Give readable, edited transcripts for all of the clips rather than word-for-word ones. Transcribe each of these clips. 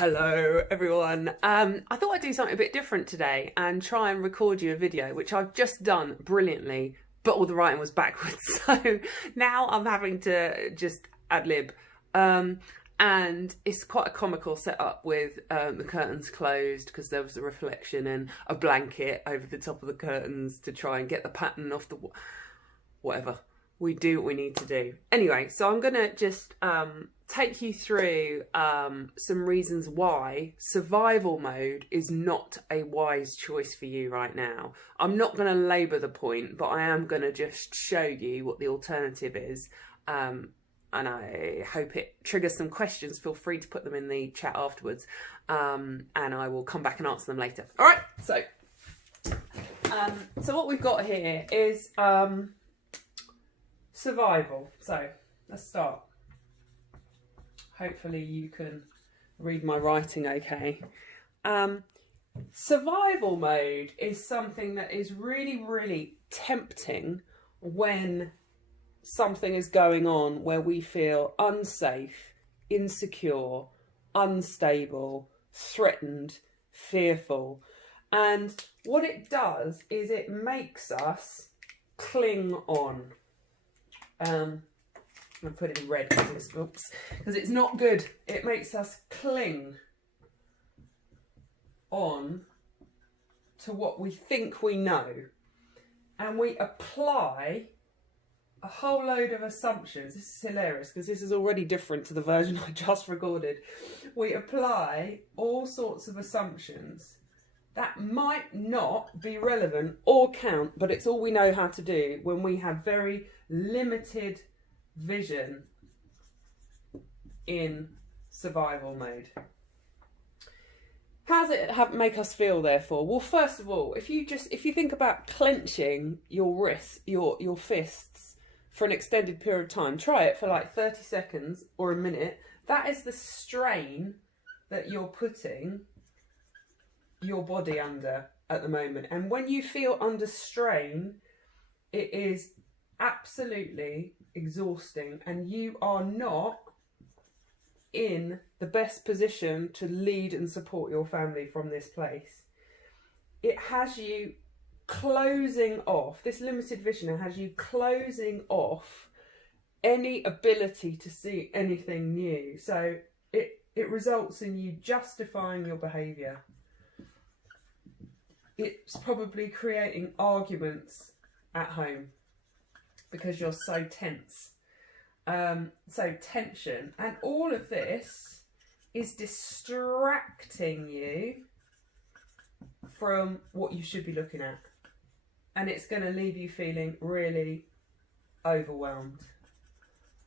Hello everyone. I thought I'd do something a bit different today and try and record you a video, which I've just done brilliantly, but all the writing was backwards. So now I'm having to just ad lib. And it's quite a comical setup with the curtains closed because there was a reflection and a blanket over the top of the curtains to try and get the pattern off the whatever. We do what we need to do. Anyway, so I'm gonna just take you through some reasons why survival mode is not a wise choice for you right now. I'm not gonna labour the point, but I am gonna just show you what the alternative is. And I hope it triggers some questions. Feel free to put them in the chat afterwards. And I will come back and answer them later. All right, so what we've got here is survival. So let's start. Hopefully you can read my writing okay. Survival mode is something that is really, really tempting when something is going on where we feel unsafe, insecure, unstable, threatened, fearful. And what it does is it makes us cling on. I'm going to put it in red because it's not good. It makes us cling on to what we think we know. And we apply a whole load of assumptions. This is hilarious because this is already different to the version I just recorded. We apply all sorts of assumptions that might not be relevant or count, but it's all we know how to do when we have very limited vision in survival mode. How does it make us feel, therefore? Well, first of all, if you think about clenching your wrists, your fists for an extended period of time, try it for like 30 seconds or a minute. That is the strain that you're putting your body under at the moment. And when you feel under strain, it is absolutely exhausting and you are not in the best position to lead and support your family from this place. It has you closing off, this limited vision has you closing off any ability to see anything new. So it results in you justifying your behaviour. It's probably creating arguments at home because you're so tense. So tension. And all of this is distracting you from what you should be looking at. And it's going to leave you feeling really overwhelmed.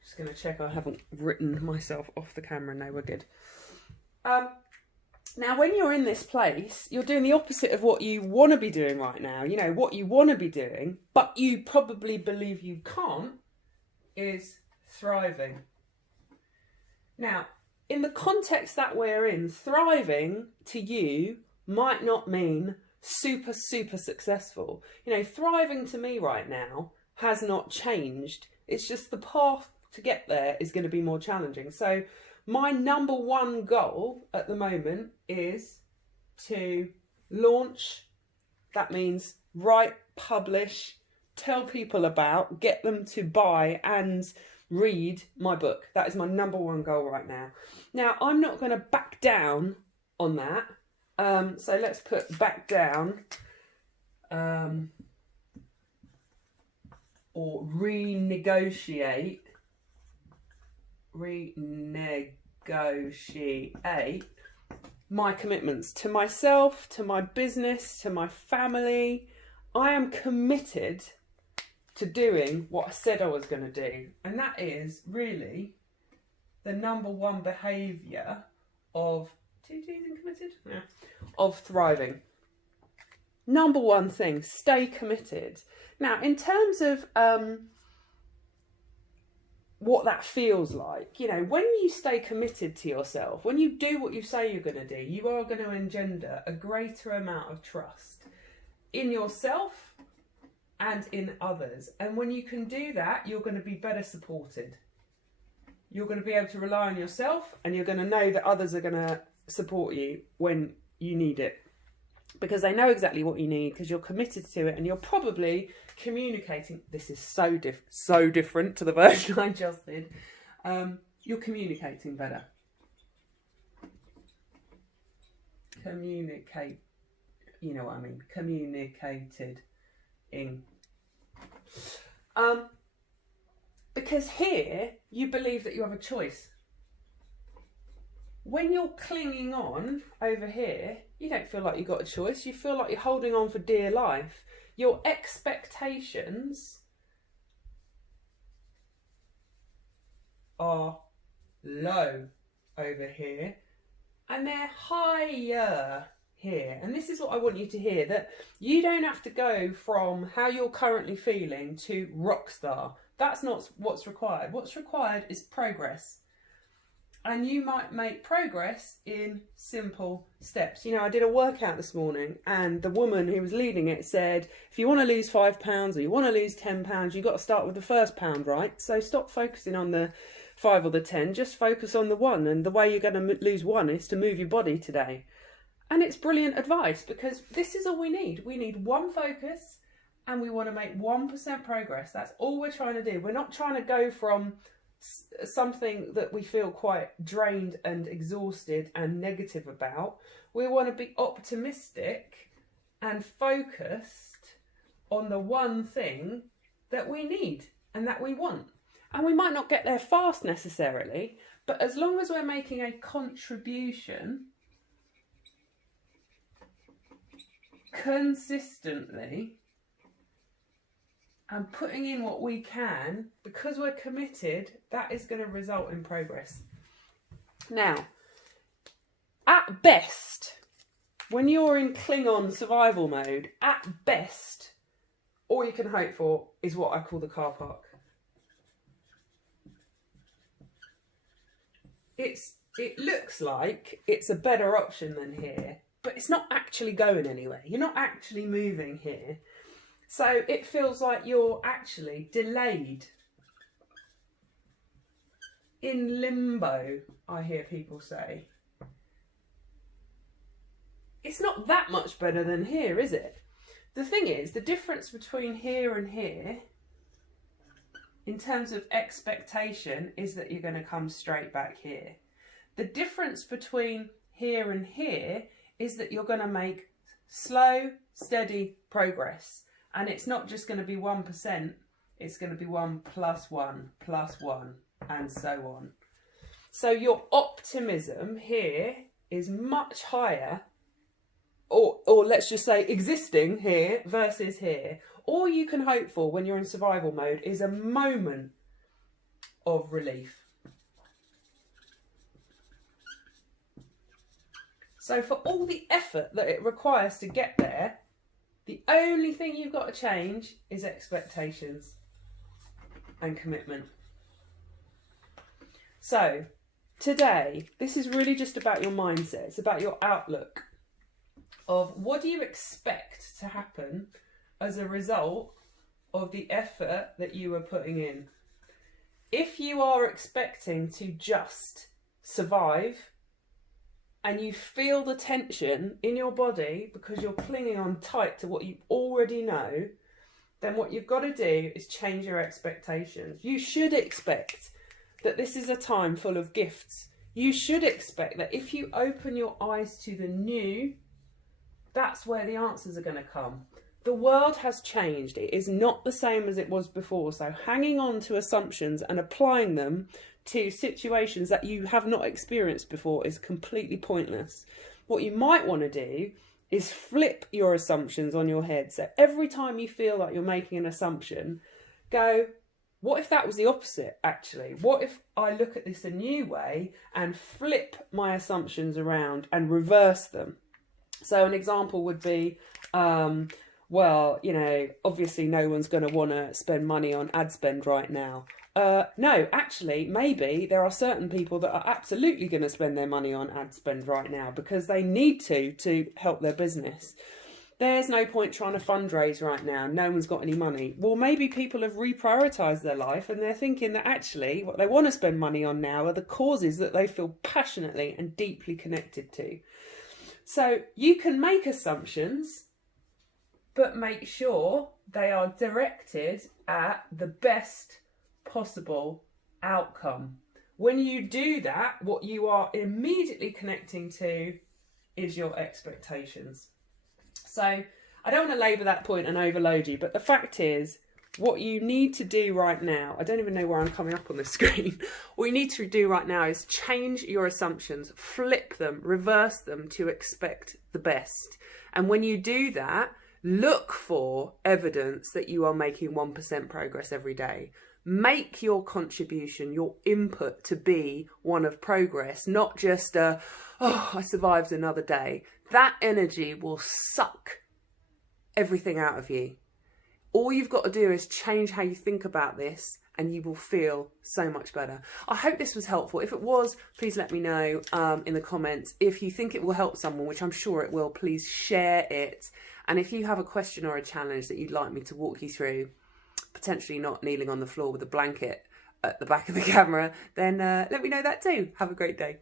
Just going to check I haven't written myself off the camera. No, we're good. Now, when you're in this place, you're doing the opposite of what you want to be doing right now. You know, what you want to be doing, but you probably believe you can't, is thriving. Now, in the context that we're in, thriving to you might not mean super, super successful. You know, thriving to me right now has not changed. It's just the path to get there is going to be more challenging. So my number one goal at the moment is to launch. That means write, publish, tell people about, get them to buy and read my book. That is my number one goal right now. Now, I'm not going to back down on that. So let's put back down or renegotiate my commitments to myself, to my business, to my family. I am committed to doing what I said I was going to do. And that is really the number one behaviour of of thriving. Number one thing, stay committed. Now, in terms of what that feels like, you know, when you stay committed to yourself, when you do what you say you're going to do, you are going to engender a greater amount of trust in yourself and in others. And when you can do that, you're going to be better supported. You're going to be able to rely on yourself, and you're going to know that others are going to support you when you need it, because they know exactly what you need, because you're committed to it, and you're probably communicating. This is so different to the version I just did. You're communicating better. Communicate, you know what I mean. Communicated in. Because here you believe that you have a choice. When you're clinging on over here, you don't feel like you've got a choice. You feel like you're holding on for dear life. Your expectations are low over here, and they're higher here. And this is what I want you to hear, that you don't have to go from how you're currently feeling to rock star. That's not what's required. What's required is progress. And you might make progress in simple steps. You know, I did a workout this morning, and the woman who was leading it said, if you want to lose £5 or you want to lose £10, you've got to start with the first pound, right? So stop focusing on the 5 or the 10, just focus on the 1. And the way you're going to lose 1 is to move your body today. And it's brilliant advice, because this is all we need. We need one focus, and we want to make 1% progress. That's all we're trying to do. We're not trying to go from something that we feel quite drained and exhausted and negative about. We want to be optimistic and focused on the one thing that we need and that we want. And we might not get there fast necessarily, but as long as we're making a contribution consistently and putting in what we can, because we're committed, that is going to result in progress. Now, at best, when you're in Klingon survival mode, at best, all you can hope for is what I call the car park. It looks like it's a better option than here, but it's not actually going anywhere. You're not actually moving here. So it feels like you're actually delayed, in limbo, I hear people say. It's not that much better than here, is it? The thing is, the difference between here and here, in terms of expectation, is that you're going to come straight back here. The difference between here and here is that you're going to make slow, steady progress. And it's not just going to be 1%, it's going to be 1 plus 1 plus 1 and so on. So your optimism here is much higher, or let's just say existing here versus here. All you can hope for when you're in survival mode is a moment of relief. So for all the effort that it requires to get there, the only thing you've got to change is expectations and commitment. So today, this is really just about your mindset. It's about your outlook of what do you expect to happen as a result of the effort that you are putting in. If you are expecting to just survive, and you feel the tension in your body because you're clinging on tight to what you already know, then what you've got to do is change your expectations. You should expect that this is a time full of gifts. You should expect that if you open your eyes to the new, that's where the answers are going to come. The world has changed. It is not the same as it was before. So hanging on to assumptions and applying them to situations that you have not experienced before is completely pointless. What you might want to do is flip your assumptions on your head. So every time you feel like you're making an assumption, go, what if that was the opposite actually? What if I look at this a new way and flip my assumptions around and reverse them? So an example would be, well, you know, obviously no one's going to want to spend money on ad spend right now. No, actually, maybe there are certain people that are absolutely going to spend their money on ad spend right now because they need to help their business. there's no point trying to fundraise right now. No one's got any money. Well, maybe people have reprioritised their life and they're thinking that actually what they want to spend money on now are the causes that they feel passionately and deeply connected to. So you can make assumptions, but make sure they are directed at the best possible outcome. When you do that, what you are immediately connecting to is your expectations. So I don't want to labour that point and overload you, but the fact is, what you need to do right now, I don't even know where I'm coming up on the screen. What you need to do right now is change your assumptions, flip them, reverse them to expect the best. And when you do that, look for evidence that you are making 1% progress every day. Make your contribution, your input to be one of progress, not just oh, I survived another day. That energy will suck everything out of you. All you've got to do is change how you think about this and you will feel so much better. I hope this was helpful. If it was, please let me know in the comments. If you think it will help someone, which I'm sure it will, please share it. And if you have a question or a challenge that you'd like me to walk you through, potentially not kneeling on the floor with a blanket at the back of the camera, then let me know that too. Have a great day.